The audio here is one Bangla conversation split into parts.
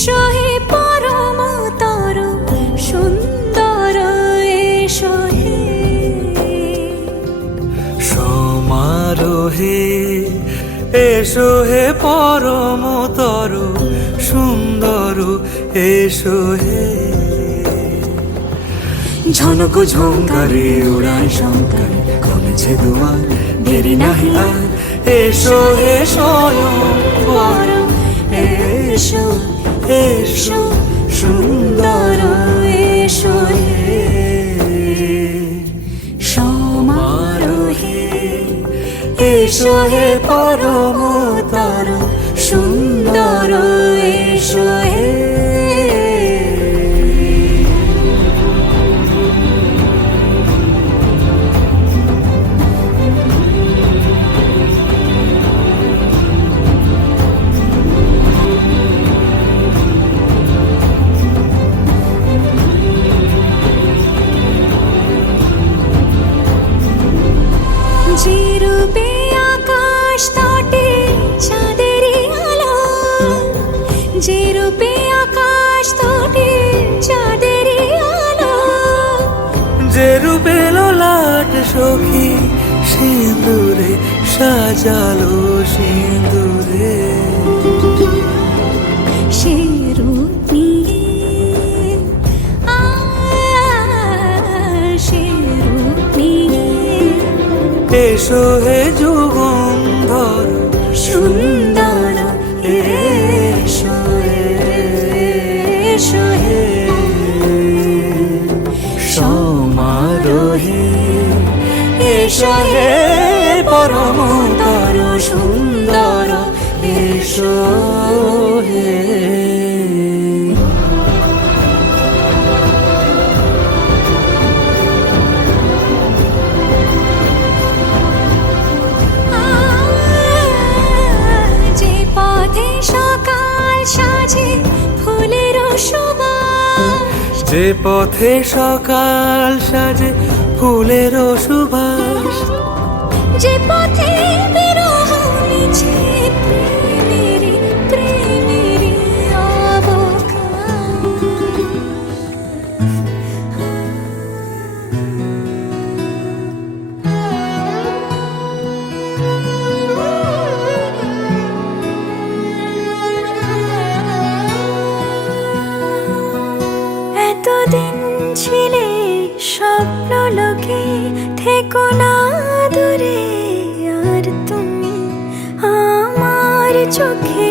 এসো হে পরমতর সুন্দর এসো হে সমারোহে এসো হে পরমতর সুন্দর এসো হে ঝনক ঝঙ্কারে উড়ায় শঙ্কর খুলেছে দুয়ার দেরি নাহি আর এসো হে স্বয়ং বর এসো এসো সুন্দর এসো হে সমারোহে এসো হে পরমতর সুন্দর এসো হে যে রূপে আকাশ তটে চাঁদেরই আলো যে রূপে আকাশ তটে চাঁদেরই আলো যে রূপে ললাট সখী সিঁদুরে সাজালো সিঁদুরে সে রূপ নিয়ে সে রূপ নিয়ে এসো হে যুগন্ধর সুন্দর এসো এসো হে সমারোহে এসো হে পরমতর সুন্দর এসো হে যে পথে সকাল সাজে ফুলের সুবাস যে পথে সকাল সাজে ফুলের সুবাস যে পথে বিরহ মিছে প্রেমেরই প্রেমেরই এতদিন ছিলে স্বপ্ন লোকে থেকো না দূরে আর তুমি আমার চোখে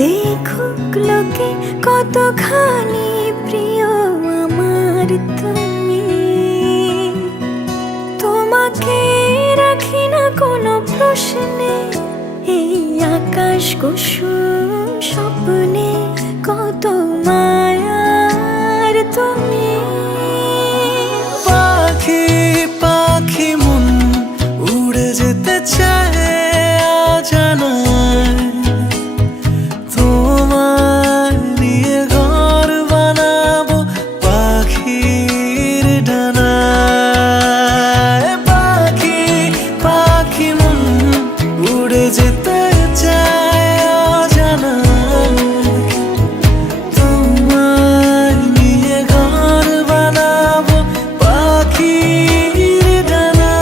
দেখুক লোকে কতখানি প্রিয় আমার তুমি তোমাকে রাখি না কোনো প্রশ্নে এই আকাশ কুসুম স্বপ্নে কত মায়ার তুমি পাখি পাখি মন উড়ে যেতে চায় অজানায় তোমার নিয়ে ঘর বানাবো পাখির ডানায় পাখি পাখি মন উড়ে যেতে চায় অজানায় তোমার নিয়ে ঘর বানাবো পাখির ডানায়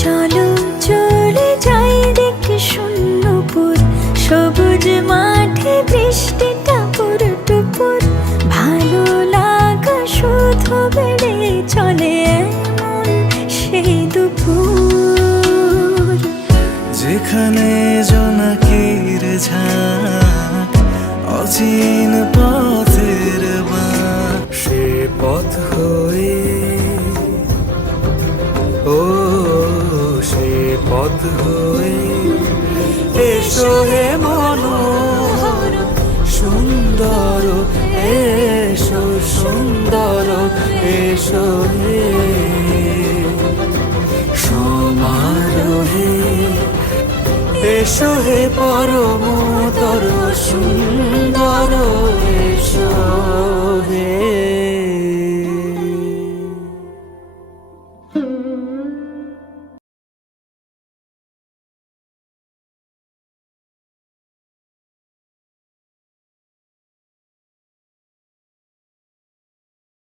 চলো চলে যাই দেখে শূন্যপুর সবুজ মাঠে বৃষ্টিটা পুরো টুপুর ভালো লাগা শুধু বেড়ে চলে এমন সেই দুপুর যেখানে জোনাকির ঝাঁক অচিন পথের বাঁক সে পথ হয়ে ও সে পথ হয়ে এসো হে মনোহর সুন্দর এসো সুন্দর এসো হে আরোহে এসো হে পরমতর সুন্দর এসো।